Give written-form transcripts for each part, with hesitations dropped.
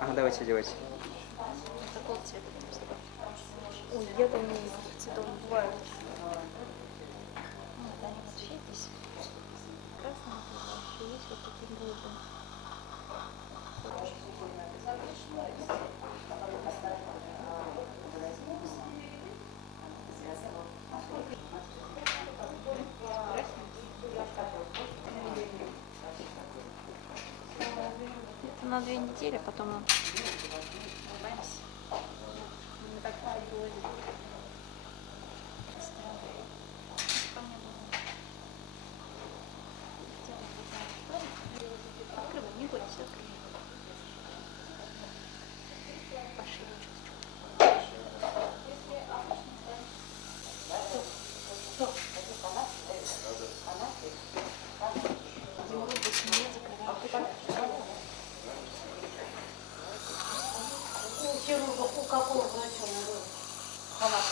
Ага, давайте, делайте. Такого цвета. Ой, я там не цветов не бывает. Вот они вот все здесь красные, еще есть вот такие голубые. Это на 2 недели, потом мы улыбаемся. Мы так было. Открывай, не бойся, открывай. Пошире чуточку. Его больше не закрывай. У какого врача надо? Халат.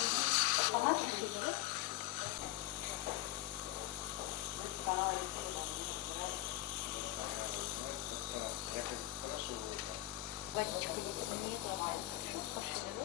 Халат шили, да? Водичку не ломает. Хорошо, пошире, да?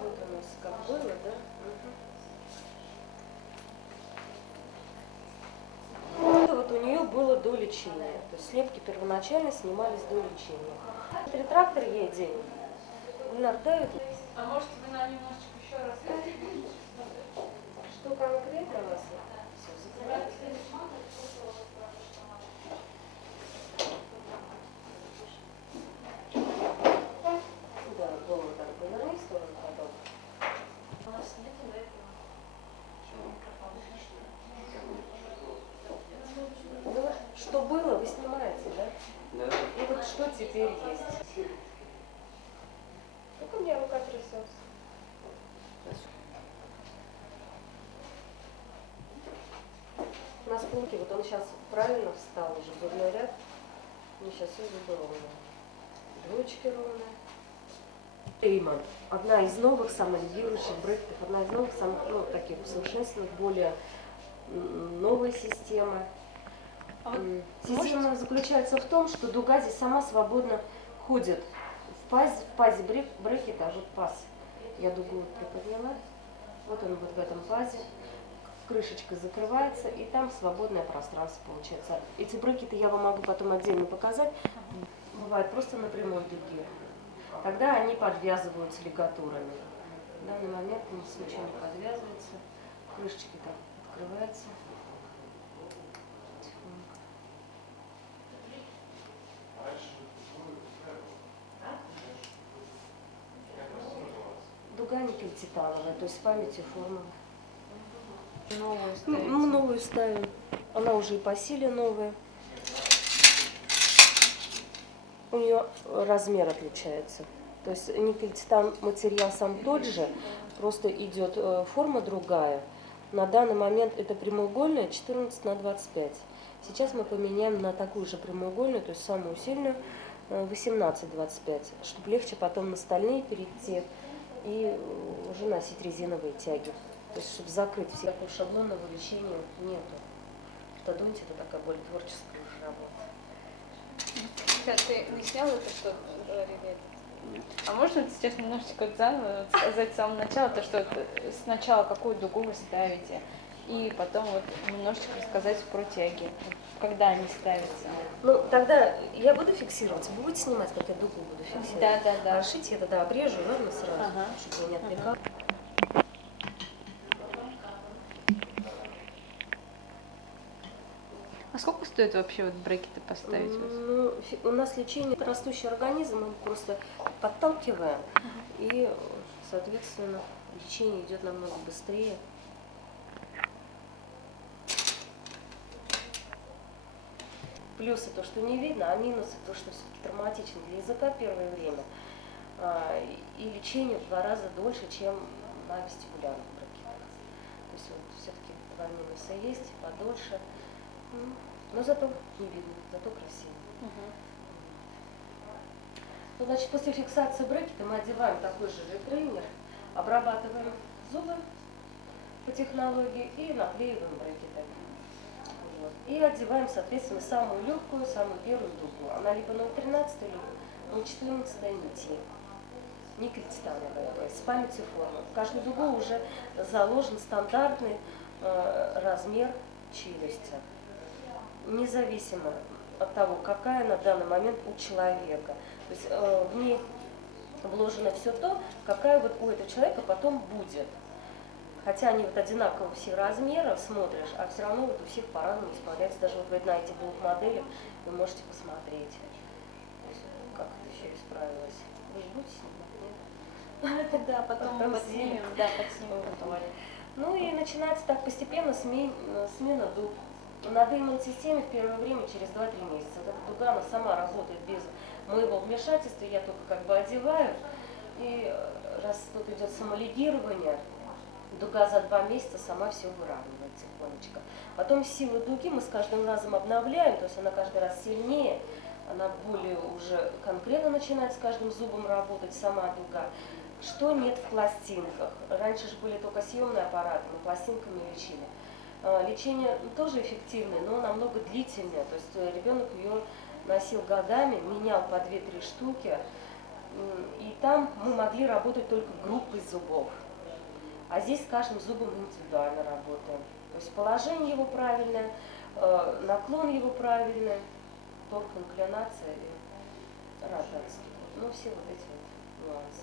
Вот у нас как было, да? Вот у нее было до лечения. То есть слепки первоначально снимались до лечения. Ретрактор ей день. Гульнар давит. А можете вы нам немножечко еще рассказать? Что конкретно у вас? Да, было так бы на их сторону потом. У нас нет до этого. Ну, вот что было, вы снимаете, да? Да. И вот что теперь есть? Только у меня рука трясется. У нас пункти, вот он сейчас правильно встал уже, зубной ряд. Мне сейчас все зубы ровные. Двоечки ровные. Эйман. Одна из новых, самых делающих брекетов, одна из новых, самых, ну, таких усовершенствованных, более новая система. Система заключается в том, что дуга здесь сама свободно ходит в пазе брекета, а вот паз. Я дугу вот приподняла. Вот он вот в этом пазе. Крышечка закрывается, и там свободное пространство получается. Эти брекеты я вам могу потом отдельно показать. Бывает просто на прямой дуге. Тогда они подвязываются лигатурами. В данный момент они случайно подвязываются. Крышечки там открываются. Дуга никель-титановая, то есть с памятью формулы. Новую ставите. Мы новую ставим. Она уже и по силе новая. У нее размер отличается. То есть никель-титан материал сам тот же, просто идет форма другая. На данный момент это прямоугольная 14 на 25. Сейчас мы поменяем на такую же прямоугольную, то есть самую сильную, 18-25, чтобы легче потом на стальные перейти и уже носить резиновые тяги. То есть, чтобы закрыть все. Такого шаблонного лечения нету. ортодонтия это такая более творческая уже работа. Ты не снял это, что говорили? А можно сейчас немножечко заново сказать с самого начала, то, что сначала какую дугу вы ставите, и потом вот немножечко рассказать про тяги, когда они ставятся. Ну, тогда я буду фиксировать, вы будете снимать, как я дугу буду фиксировать? Да. А шить я тогда обрежу, ладно, сразу, Ага. чтобы я не отвлекала. А сколько стоит вообще вот брекеты поставить? Ну, у нас лечение растущий организм, мы просто подталкиваем, и, соответственно, лечение идет намного быстрее. Плюсы то, что не видно, а минусы то, что все-таки травматично для языка первое время. И лечение в 2 раза дольше, чем на вестибулярных брекетах. То есть вот все-таки 2 минуса есть, подольше. Но зато не видно, зато красиво. Ну, значит, после фиксации брекета мы одеваем такой же ретрейнер, обрабатываем зубы по технологии и наклеиваем брекеты. Вот. И одеваем, соответственно, самую легкую, самую первую дугу. Она либо 0,13, либо 0,14 нити. Никель титановая, то есть с памятью формы. В каждую дугу уже заложен стандартный размер челюсти, независимо от того, какая на данный момент у человека. То есть в ней вложено все то, какая вот у этого человека потом будет. Хотя они вот одинаково все размеров смотришь, а все равно вот у всех по-разному исполняется. Даже вот на этих 2 моделях вы можете посмотреть, то есть, как это еще исправилось. Вы же будете снимать, нет? Да, потом подснимем, потом. Ну и начинается так постепенно смена дуг. На деймон-системе в первое время, через 2-3 месяца, эта дуга, она сама работает без моего вмешательства, я только как бы одеваю. И раз тут идет самолигирование, дуга за 2 месяца сама все выравнивает тихонечко. Потом силу дуги мы с каждым разом обновляем, то есть она каждый раз сильнее, она более уже конкретно начинает с каждым зубом работать, сама дуга. Что нет в пластинках? Раньше же были только съемные аппараты, мы пластинками лечили. Лечение тоже эффективное, но намного длительное. То есть ребенок ее носил годами, менял по 2-3 штуки. И там мы могли работать только группой зубов. А здесь с каждым зубом индивидуально работаем. То есть положение его правильное, наклон его правильный, торг, инклинация и ротация. Ну, все вот эти вот нюансы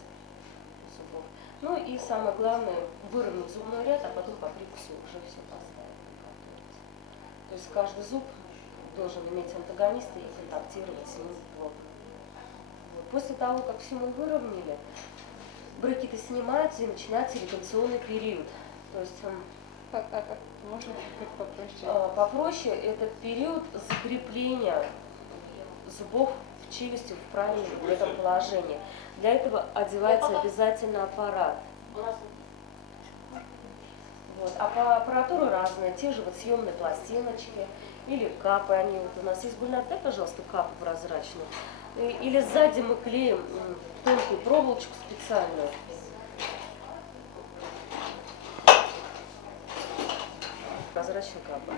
зубов. Ну и самое главное, выровнять зубной ряд, а потом по прикусу уже все поставить. То есть каждый зуб должен иметь антагониста и контактировать с ним плотно. Вот. После того, как все мы выровняли, брекеты снимаются и начинается ретенционный период. То есть Как можно попроще? попроще этот период закрепления зубов в челюсти в правильном в этом положении. Для этого одевается обязательно аппарат. Вот. А по аппаратуру разные, те же вот съемные пластиночки или капы, они вот у нас есть. Гульнар, дай, пожалуйста, капу прозрачную. Или сзади мы клеим тонкую проволочку специальную. Прозрачная капа.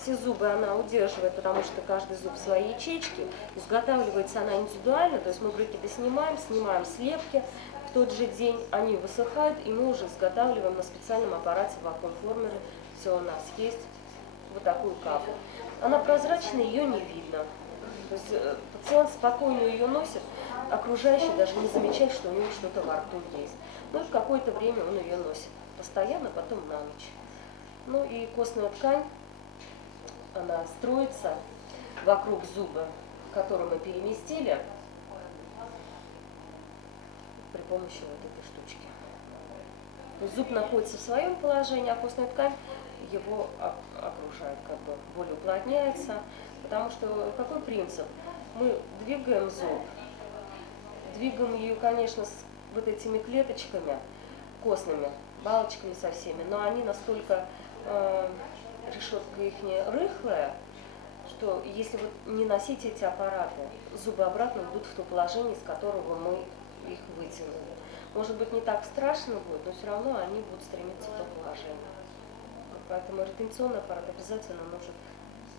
Все зубы она удерживает, потому что каждый зуб в своей ячейке. Изготавливается она индивидуально, то есть мы брекеты снимаем слепки. В тот же день они высыхают, и мы уже изготавливаем на специальном аппарате вакуум-формере. Все у нас есть. Вот такую капу. Она прозрачная, ее не видно. То есть пациент спокойно ее носит, окружающий даже не замечает, что у него что-то во рту есть. Ну и в какое-то время он ее носит постоянно, потом на ночь. Ну и костная ткань, она строится вокруг зуба, который мы переместили при помощи вот этой штучки. То есть зуб находится в своем положении, а костная ткань его окружает, как бы более уплотняется. Потому что какой принцип? Мы двигаем зуб, двигаем ее, конечно, с вот этими клеточками костными, балочками со всеми, но они настолько, решетка их рыхлая, что если вот не носить эти аппараты, зубы обратно идут в то положение, из которого мы их вытянули. Может быть, не так страшно будет, но все равно они будут стремиться в то положение. Поэтому ретенционный аппарат обязательно нужен.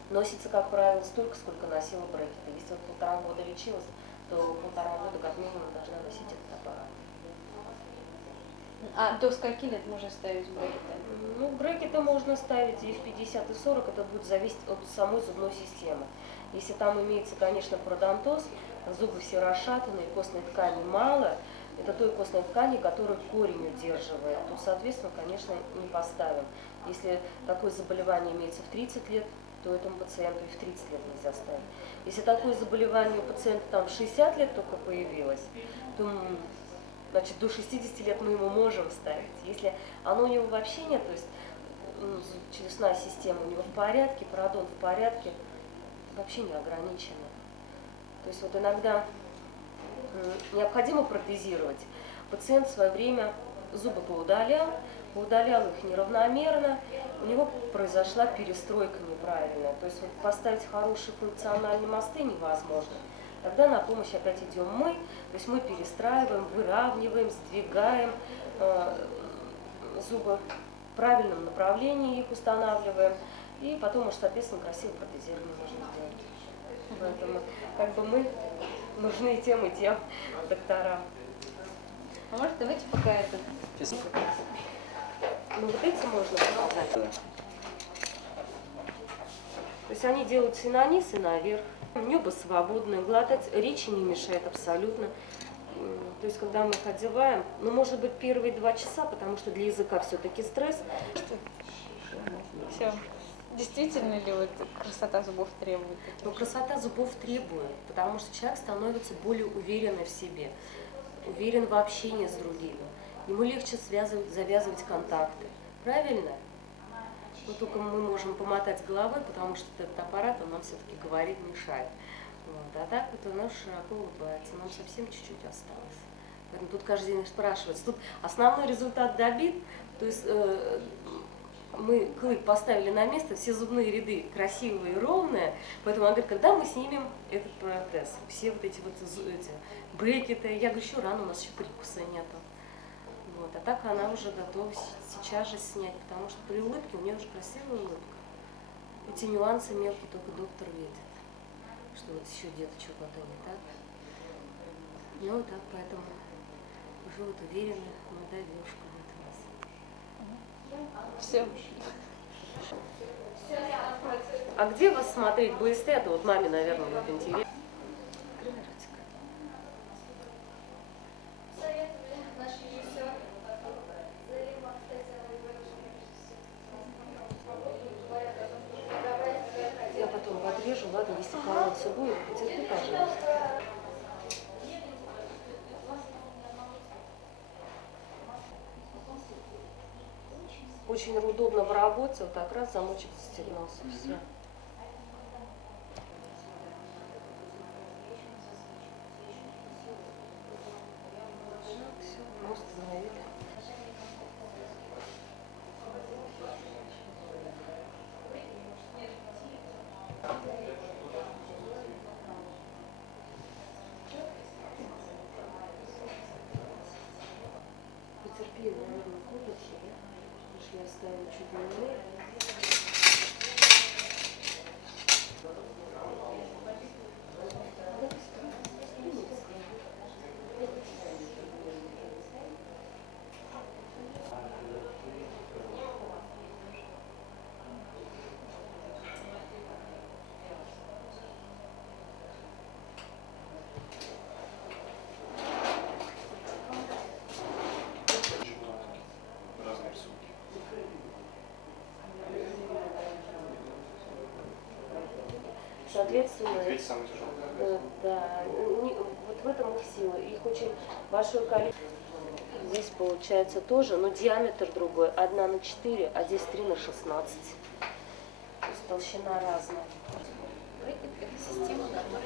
Носится, как правило, столько, сколько носила брекеты. Если вот 1,5 года лечилась, то 1,5 года как минимум должна носить этот аппарат. А до скольки лет можно ставить брекеты? Ну, брекеты можно ставить и в 50, и в 40, это будет зависеть от самой зубной системы. Если там имеется, конечно, пародонтоз, зубы все расшатанные, костной ткани мало, это той костной ткани, которую корень удерживает, то, соответственно, конечно, не поставим. Если такое заболевание имеется в 30 лет, то этому пациенту и в 30 лет нельзя ставить. Если такое заболевание у пациента там в 60 лет только появилось, то значит, до 60 лет мы ему можем ставить. Если оно у него вообще нет, то есть челюстная система у него в порядке, пародонт в порядке, вообще не ограничено. То есть вот иногда необходимо протезировать. Пациент в свое время зубы поудалял их неравномерно, у него произошла перестройка неправильная. То есть вот поставить хорошие функциональные мосты невозможно. Тогда на помощь опять идем мы, то есть мы перестраиваем, выравниваем, сдвигаем зубы в правильном направлении, их устанавливаем, и потом уже, соответственно, красивое протезирование можно сделать. Поэтому как бы мы нужны и тем докторам. А может, давайте пока это... Ну вот эти можно показать. То есть они делаются и на низ, и наверх. Небо свободное, глотать речи не мешает абсолютно. То есть когда мы их одеваем, ну может быть первые 2 часа, потому что для языка все-таки стресс. Все. Действительно ли вот красота зубов требует? Но красота зубов требует, потому что человек становится более уверенным в себе, уверен в общении с другими. Ему легче завязывать контакты. Правильно? Но только мы можем помотать головой, потому что этот аппарат, он нам все-таки говорит, мешает. Вот. А так вот у нас широко улыбается, нам совсем чуть-чуть осталось. Поэтому тут каждый день спрашивается. Тут основной результат добит, то есть мы клык поставили на место, все зубные ряды красивые и ровные, поэтому она говорит, когда мы снимем этот протез, все вот эти брекеты, я говорю, еще рано, у нас еще прикуса нету. Вот. А так она уже готова сейчас же снять, потому что при улыбке у нее уже красивая улыбка. Эти нюансы мелкие только доктор видит, что вот еще где-то что-то не так. Ну вот так, поэтому уже вот уверена, молодая девушка будет у нас. Все. А где вас смотреть БСТ? Это вот маме, наверное, будет интересно. Я потом подрежу, ладно, если колоться будет, потерпи, пожалуйста. Очень удобно в работе, вот так раз замочек застегнулся, все. Все, мы установили. Потерпи, наверное, купите, да? Потому что я ставлю чуть длиннее. Соответственно, да, вот в этом их сила. Их очень большое количество. Здесь получается тоже, но диаметр другой. 1/4, а здесь 3/16. То есть толщина разная. Брекет – это система, которая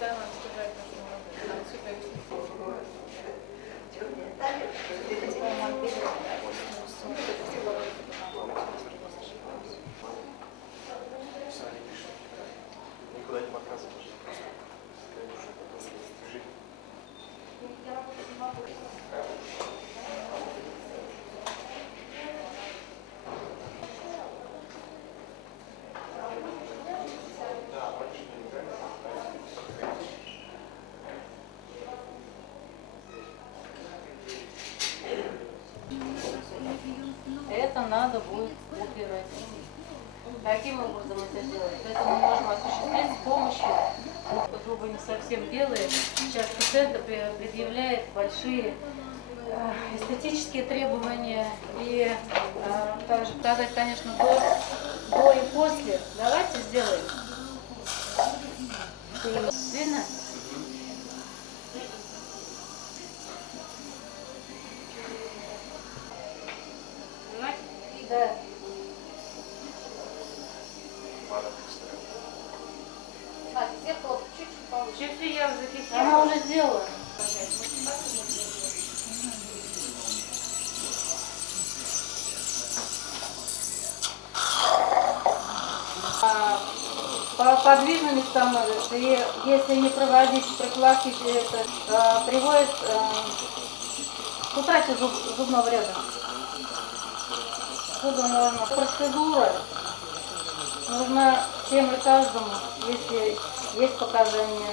Да, надо сказать, что надо сюда. Никуда не показываешь. Просто это надо будет убирать. Каким образом это делать? Это мы можем осуществить с помощью, зубы не совсем белые, сейчас пациент предъявляет большие эстетические требования и также показать, конечно, до и после. Давайте сделаем. Видно? Понимаете? Да. А, зеркало чуть-чуть получше. Чуть-чуть я зафиксировала. Она уже сделала. По подвижным местам становится, и если не проводить профилактики, это приводит к утрате зубного ряда. Откуда можно? Процедура нужна всем и каждому, если есть показания.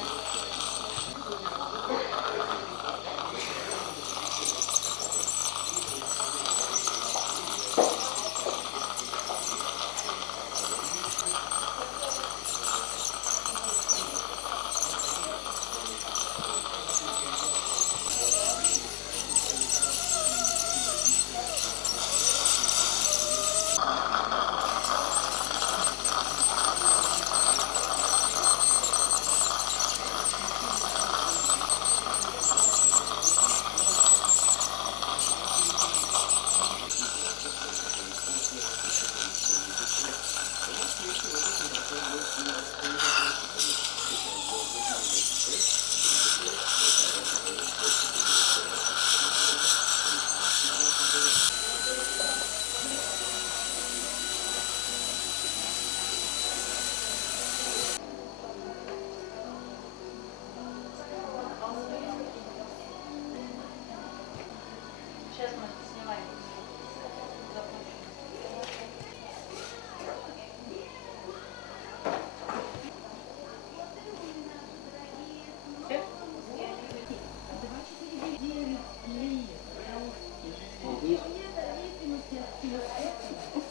Сейчас мы снимаем.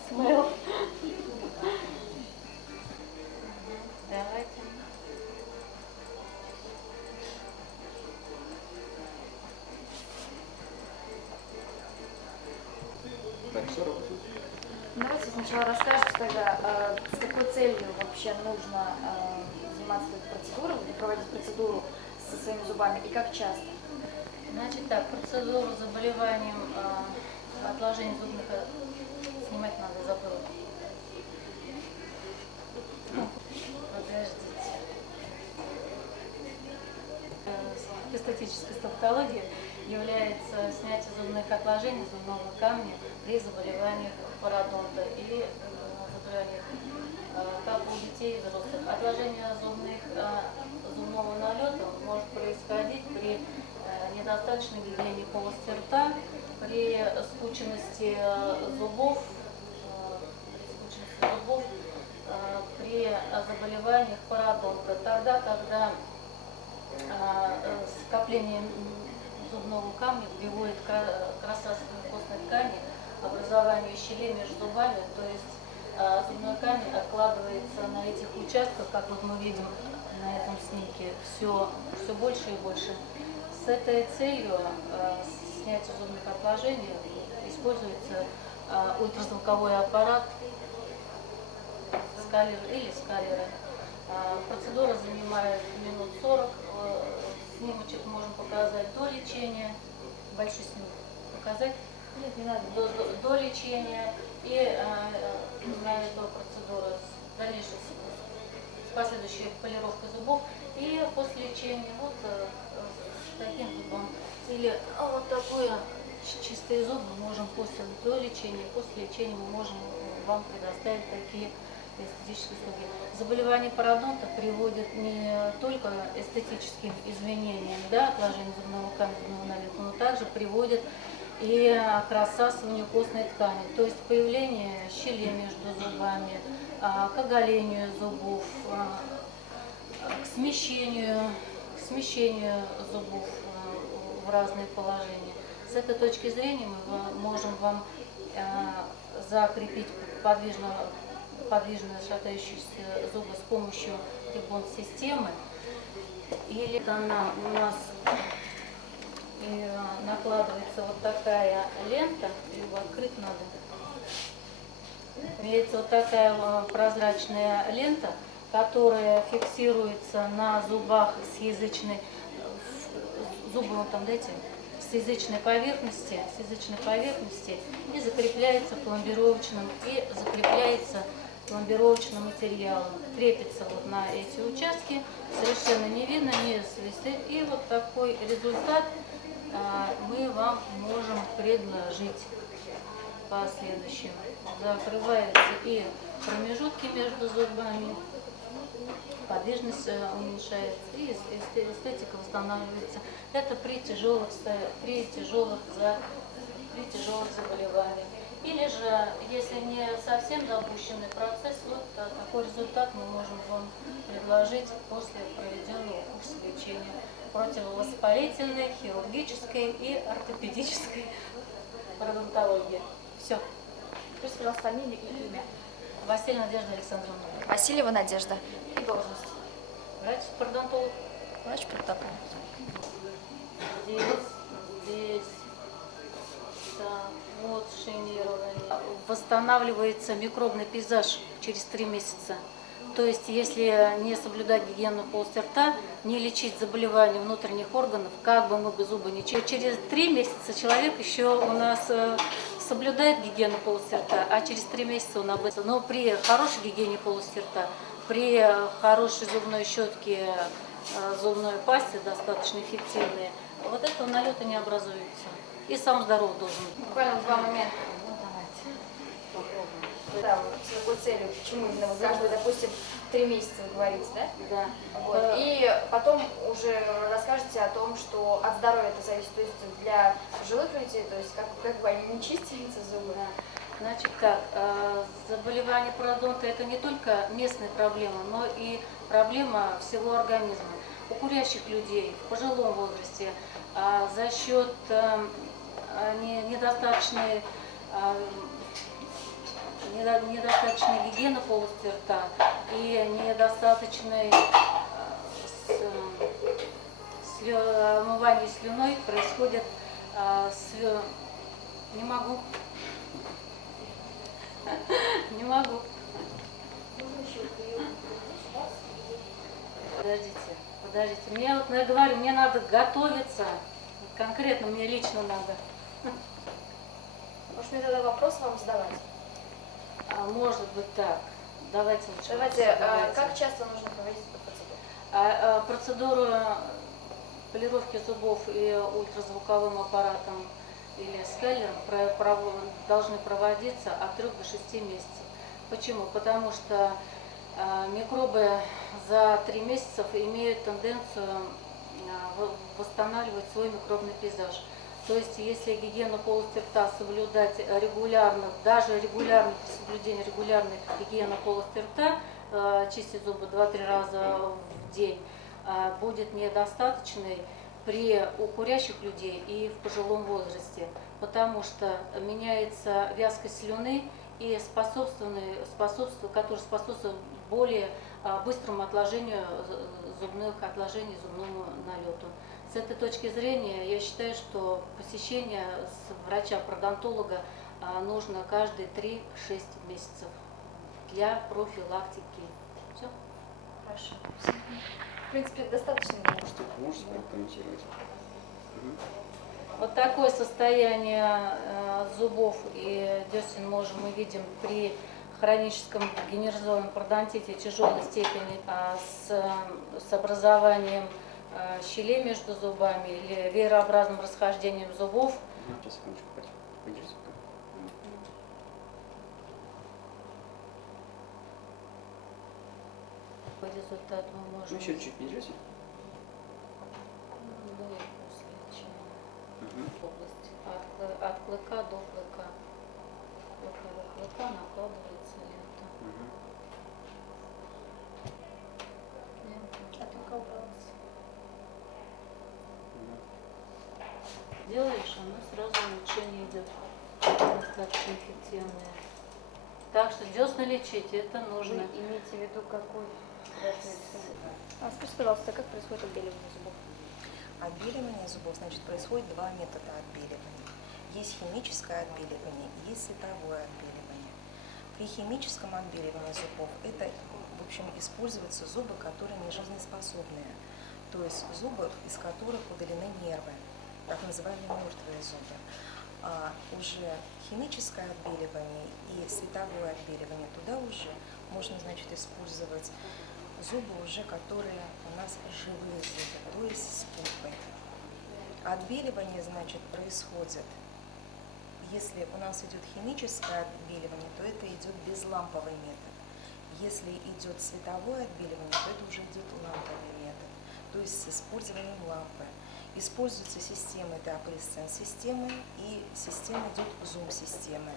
Смыл. Давайте. Так, 40. Давайте сначала расскажете тогда, с какой целью вообще нужно заниматься этой процедурой, или проводить процедуру со своими зубами, и как часто? Значит так, процедуру с заболеванием отложений зубных снимать надо, забыла. Подождите. Эстетическая стоматология является снятие зубных отложений зубного камня при заболеваниях пародонта и заболеваниях как у детей и взрослых. Отложение зубного налета может происходить при недостаточном выделении полости рта, при скученности зубов, при заболеваниях пародонта. Тогда, когда скопление зубного камня приводит к рассасыванию костной ткани, образованию щелей между зубами, то есть зубной камень откладывается на этих участках, как вот мы видим на этом снимке, все больше и больше. С этой целью снятия зубных отложений используется ультразвуковой аппарат или скалеры. Процедура занимает минут 40. Снимочек можем показать до лечения. Большой снимок показать? Нет, не надо. До лечения и на эту процедуру с дальнейшей с последующей полировкой зубов и после лечения вот с таким зубом. Или вот такое чистые зубы мы можем до лечения, после лечения мы можем вам предоставить такие эстетические услуги. Заболевание пародонта приводит не только эстетическим изменениям, да, отложению зубного камня, зубного налета, но также приводит и к рассасыванию костной ткани, то есть появление щелей между зубами, к оголению зубов, к смещению зубов в разные положения. С этой точки зрения можем вам закрепить подвижно шатающиеся зубы с помощью риббон-системы. Или она у нас накладывается вот такая лента, его открыть надо. Имеется вот такая прозрачная лента, которая фиксируется на зубах с язычной, зубы вот там, дайте, с язычной поверхности и закрепляется пломбировочным материалом. Крепится вот на эти участки, совершенно не видно, не свистит. И вот такой результат мы вам можем предложить по следующему. Закрываются и промежутки между зубами, подвижность уменьшается и эстетика восстанавливается. Это при тяжелых заболеваниях. Или же, если не совсем запущенный процесс, вот такой результат мы можем вам предложить после проведенного курса лечения противовоспалительной, хирургической и ортопедической пародонтологии. Все. Плюс у вас фамилия и имя. Васильевна Надежда Александровна. Васильева Надежда. И должность. Врач-пародонтолог. Врач-пародонтолог. Здесь, так, вот шейнирование. Восстанавливается микробный пейзаж через 3 месяца. То есть, если не соблюдать гигиену полости рта, не лечить заболевания внутренних органов, как бы мы бы зубы не чистили, через 3 месяца человек еще у нас соблюдает гигиену полости рта, а через 3 месяца он обычно. Но при хорошей гигиене полости рта, при хорошей зубной щетке, зубной пасте достаточно эффективной, вот этого налета не образуется. И сам здоров должен быть. Буквально 2 момента. Ну, давайте попробуем. Да, вот с какой целью, почему именно вы каждые, допустим, 3 месяца вы говорите, да? Да. Вот. И потом уже расскажете о том, что от здоровья это зависит, то есть для пожилых людей, то есть как бы они не чистятся зубы. Значит так, заболевание пародонта это не только местная проблема, но и проблема всего организма. У курящих людей в пожилом возрасте за счет недостаточной гигиены полости рта и недостаточной омывания слюной происходит не могу. Подождите. Мне вот, я говорю, мне надо готовиться. Конкретно мне лично надо. Может, мне тогда вопрос вам задавать? Может быть так. Давайте лучше. Давайте, как часто нужно проводить эту процедуру? Процедуру полировки зубов и ультразвуковым аппаратом или скайлером должны проводиться от 3 до 6 месяцев. Почему? Потому что микробы за 3 месяца имеют тенденцию восстанавливать свой микробный пейзаж. То есть, если гигиену полости рта соблюдать регулярно, даже регулярно, при соблюдении регулярной гигиены полости рта, чистить зубы 2-3 раза в день, будет недостаточной у курящих людей и в пожилом возрасте, потому что меняется вязкость слюны, и который способствует более быстрому отложению зубных отложений, зубному налету. С этой точки зрения я считаю, что посещение врача-пародонтолога нужно каждые 3-6 месяцев для профилактики. Все? Хорошо. В принципе, достаточно. Можете прокомментировать? Вот такое состояние зубов и десен мы видим при хроническом генерализованном пародонтите тяжелой степени с образованием щелей между зубами или веерообразным расхождением зубов. Сейчас, секундочку, подержите. По результату мы можем... Еще чуть подержите. Область от клыка до клыка. Вокруг клыка накладывается лента. Лента. А только убралась. Делаешь, она сразу достаточно эффективные. Так что десны лечить это Вы нужно. имеете в виду какой? Скажите, пожалуйста, как происходит отбеливание зубов? Отбеливание зубов, значит, происходит два метода отбеливания. Есть химическое отбеливание, есть световое отбеливание. При химическом отбеливании зубов это, в общем, используются зубы, которые не жизнеспособные, то есть зубы, из которых удалены нервы, так называемые мертвые зубы. А уже химическое отбеливание и световое отбеливание, туда уже можно, значит, использовать зубы уже, которые у нас живые зубы, то есть с пульпой. Отбеливание, значит, происходит, если у нас идет химическое отбеливание, то это идет безламповый метод. Если идет световое отбеливание, то это уже идет ламповый метод, то есть с использованием лампы. Используются системы, это апресцен-системы и система идет зум-системы.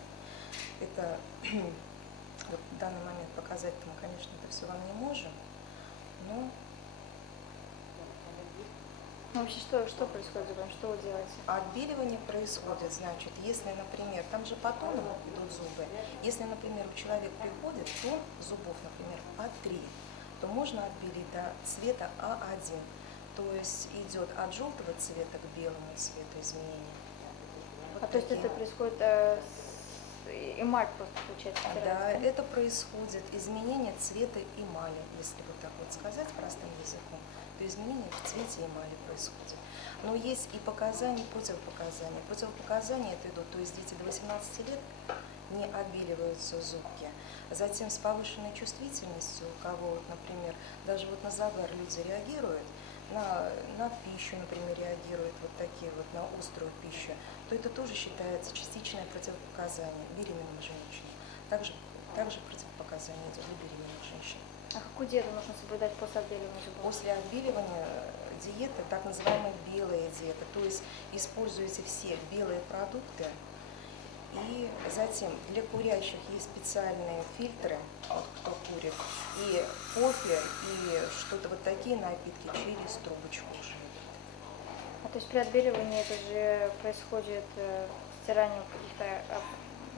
Это вот в данный момент показать-то мы, конечно, это все вам не можем, но Вообще, что происходит с зубами? Что вы делаете? отбеливание происходит, значит, если, например, там же по тонам идут зубы, если, например, у человека приходит тон зубов, например, А3, то можно отбелить до цвета А1, то есть идет от желтого цвета к белому цвету изменения. Вот То есть такие. это происходит эмаль просто получается? Да, стирается, это происходит изменение цвета эмали, если вот так вот сказать простым языком, то изменение в цвете эмали происходит. Но есть и показания, противопоказания. Противопоказания это идут, то есть дети до 18 лет не отбеливаются зубки. Затем с повышенной чувствительностью, у кого, вот, например, даже вот на загар люди реагируют, на пищу, например, реагируют вот такие вот, на острую пищу, то это тоже считается частичное противопоказание беременным женщинам. Также противопоказание идет для беременных женщин. А какую диету нужно соблюдать после отбеливания зубов? После отбеливания диета, так называемая белая диета, то есть используете все белые продукты. И затем для курящих есть специальные фильтры, вот кто курит, и кофе, и что-то вот такие напитки через трубочку уже. То есть при отбеливании это же происходит стирание каких-то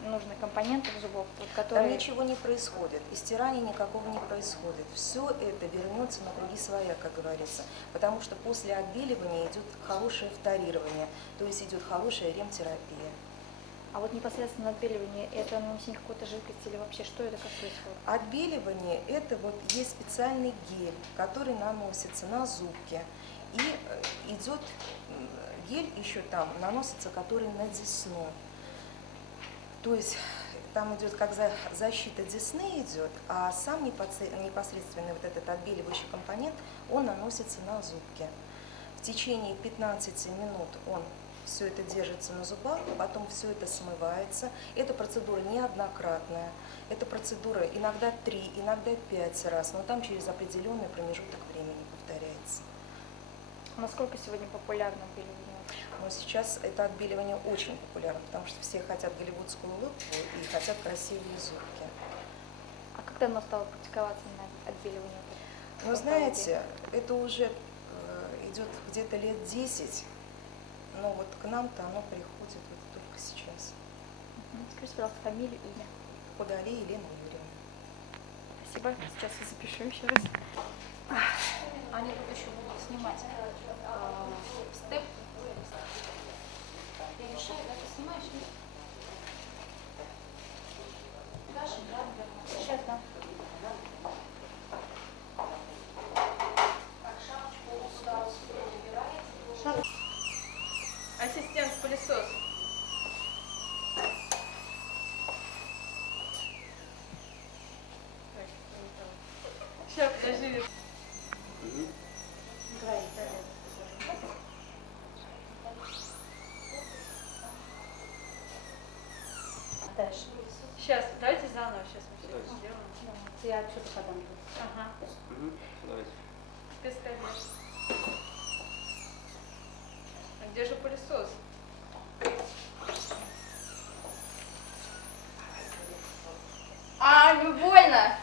нужных компонентов зубов, вот, Там которые... ничего не происходит, и стирания никакого не происходит. Все это вернется на круги своя, как говорится, потому что после отбеливания идет хорошее вторирование, то есть идет хорошая ремтерапия. А вот непосредственно отбеливание, это нанесение какой-то жидкости или вообще что это, как происходит? Отбеливание – это вот есть специальный гель, который наносится на зубки. И идет гель еще там наносится, который на десну. То есть там идет как защита десны идет, а сам непосредственно вот этот отбеливающий компонент, он наносится на зубки. В течение 15 минут он все это держится на зубах, потом все это смывается. Эта процедура неоднократная. Эта процедура иногда 3, иногда 5 раз, но там через определенный промежуток времени повторяется. Насколько сегодня популярно отбеливание? Но сейчас это отбеливание очень популярно, потому что все хотят голливудскую улыбку и хотят красивые зубки. А как давно стало практиковаться на отбеливание? Но знаете, это уже идет где-то лет 10, но вот к нам-то оно приходит вот только сейчас. Скажите, пожалуйста, фамилию, имя. Подали Елена Юрьевна. Спасибо. Сейчас я запишу еще раз. Они тут еще будут снимать степ. Я мешаю, да? Ты снимаешь? Даша, да? Сейчас, да. Ассистент, пылесос. Сейчас, подожди. Мгм. Дальше. Сейчас, давайте заново, сейчас мы все это Давайте. сделаем. Я что-то подам. Ага. Мгм. Давайте. Пистолет. А где же пылесос? А, не больно!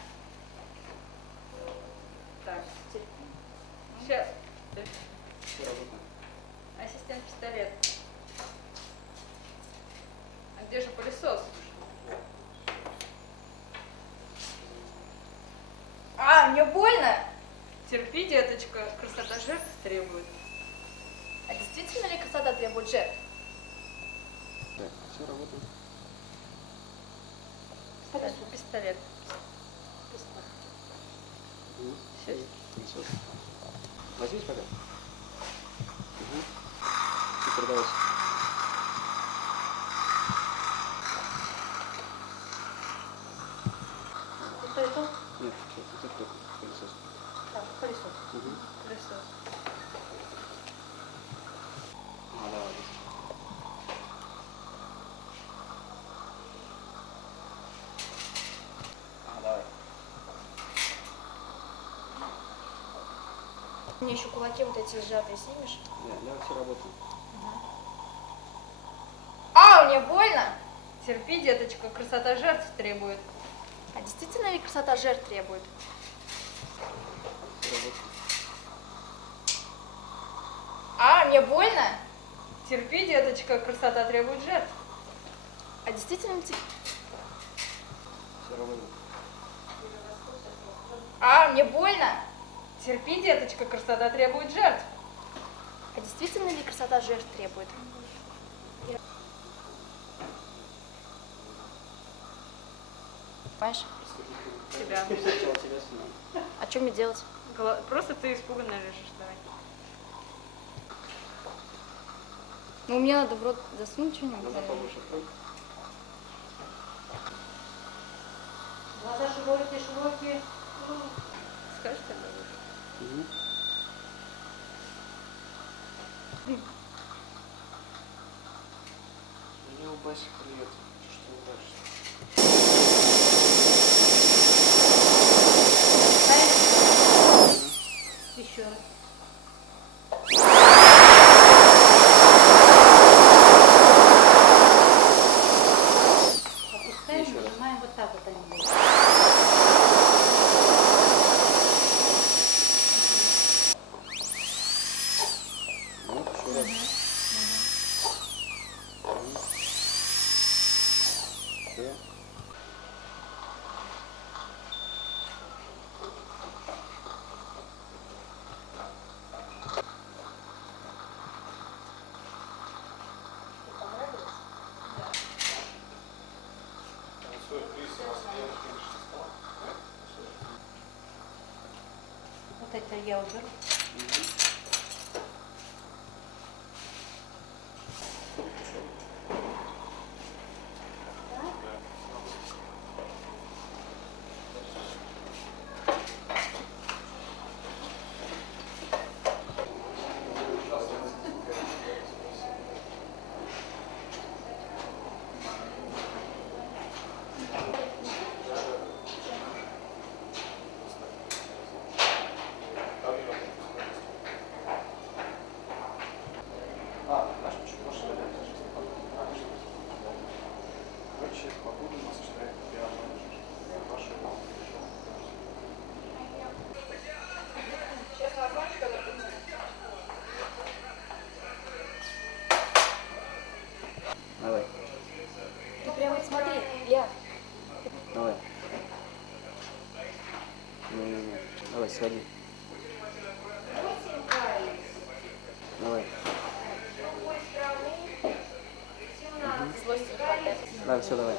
Так. Сейчас. Все работаем. Ассистент, пистолет. А Где же пылесос? А, мне больно! Терпи, деточка, красота жертв требует. А действительно ли красота требует жертв? Так, все, работаем. Пистолет. Угу. Сейчас. Несет. Возьмите пока. Угу. Супер, давайте. Что это? Нет, сейчас, это кто? Пылесос. Так, пылесос. Угу. Пылесос. А, давай. А, давай. Мне еще кулаки вот эти сжатые снимешь? Нет, давай, все, работаем. А, мне больно! Терпи, деточка, красота жертв требует. А действительно ли красота жертв требует? Все, работаем. А, мне больно! Терпи, деточка, красота требует жертв. А действительно ли... Все, работаем. А, мне больно! Терпи, деточка, красота требует жертв. А действительно ли красота жертв требует? Понимаешь? Тебя. Сначала тебя снимем. А что мне делать? Просто ты испуганно лежишь, давай. Ну, мне надо в рот засунуть что-нибудь. Глаза наверное. повыше открой. Глаза широкие, широкие. Скажешь тогда? Угу. У него Басик привет. Что дальше? Еще раз. Опускаем, Еще раз. нажимаем вот так вот они будут. Вот, еще раз. Все. Вот это я уберу. Знаешь, почему? Потому что это короче, погоду у нас читает пиар-менеджер. Ваша Давай, Ты прям вот смотри, я. давай. Не-не-не. Давай, сходи. Давай. Злость не хватает. Давай, все, давай.